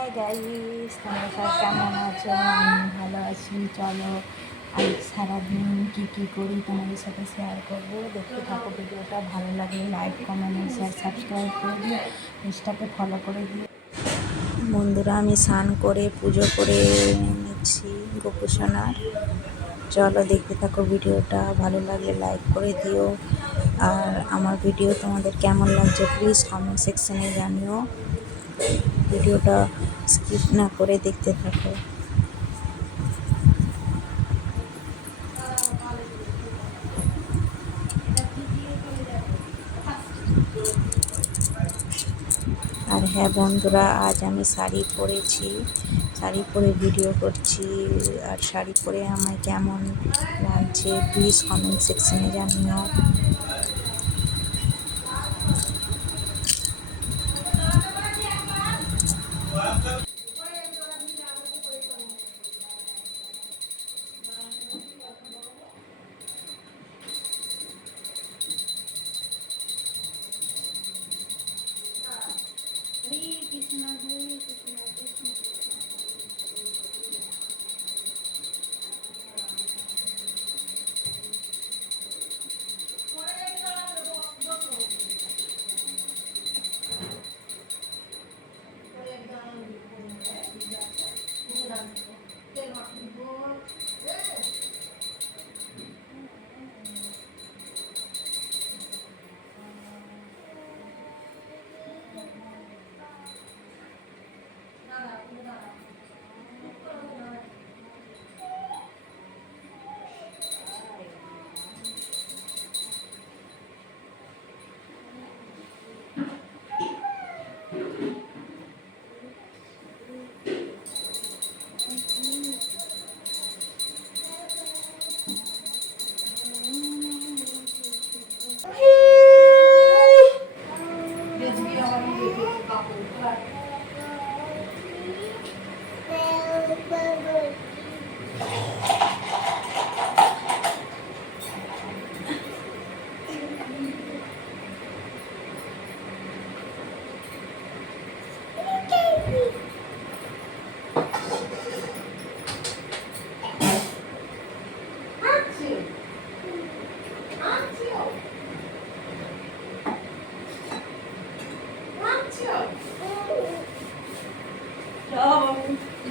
Hi guys, তোমরা সব কেমন আছো? আমি ভালো আছি। চলো আজ সারাদিন কী করি তোমাদের সাথে শেয়ার করবো। দেখতে থাকো ভিডিওটা। ভালো লাগলে লাইক, কমেন্ট, শেয়ার, সাবস্ক্রাইব করে দিও। পেজটাকে ফলো করে দিও। বন্ধুরা, আমি স্নান করে পুজো করে নিচ্ছি গোপুসোনার। চলো দেখতে থাকো ভিডিওটা। ভালো লাগলে লাইক করে দিও। আর আমার ভিডিও তোমাদের কেমন লাগছে প্লিজ কমেন্ট সেকশনে জানিও। ভিডিওটা স্কিপ না করে দেখতে থাকো। আর হ্যাঁ বন্ধুরা, আজ আমি শাড়ি পরেছি, শাড়ি পরে ভিডিও করছি। আর শাড়ি পরে আমায় কেমন লাগছে প্লিজ কমেন্ট সেকশনে জানিও।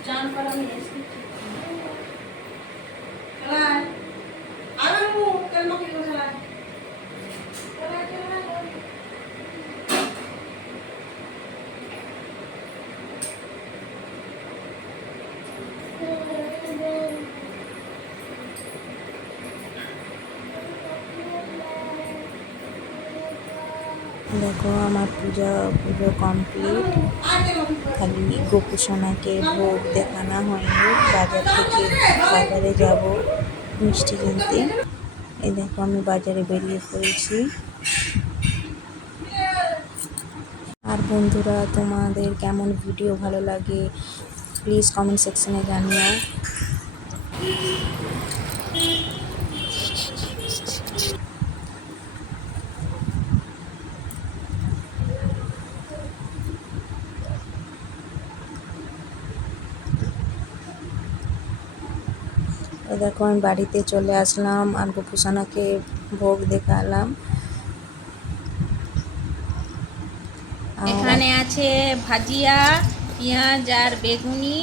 জান করা আমি এসেছি। দেখো আমার পুজো কমপ্লিট। খালি গোপুসোনাকে ভোগ দেখানো হয়নি। বাজারে যাব মিষ্টি কিনতে। এই দেখো আমি বাজারে বেরিয়ে পড়েছি। আর বন্ধুরা, তোমাদের কেমন ভিডিও ভালো লাগে প্লিজ কমেন্ট সেকশনে জানিও। দেখো আমি বাড়িতে চলে আসলাম আর গোপুসোনাকে ভোগ দেখালাম। এখানে আছে ভাজিয়া, পেঁয়াজ আর বেগুনি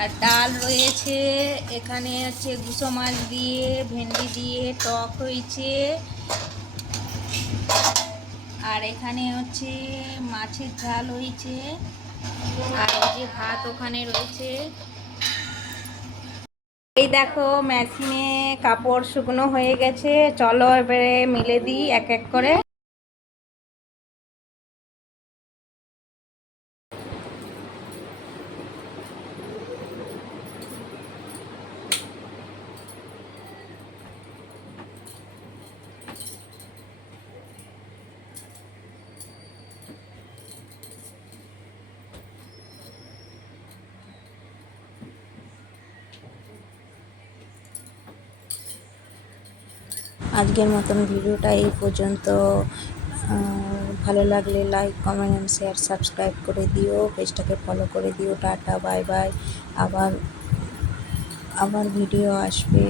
আর ডাল রয়েছে। এখানে হচ্ছে গুসো মাছ দিয়ে ভেন্ডি দিয়ে টক হয়েছে। আর এখানে হচ্ছে মাছের ঝাল হয়েছে। আর ওই যে ভাত ওখানে রয়েছে। এই দেখো মেশিনে কাপড় শুকনো হয়ে গেছে। চলো এবারে মিলে দিই এক এক করে। আজকের মতন ভিডিওটা এই পর্যন্ত। ভালো লাগলে like comment and share subscribe করে দিও, পেজটাকে ফলো করে দিও। Tata bye bye. আবার ভিডিও আসবে।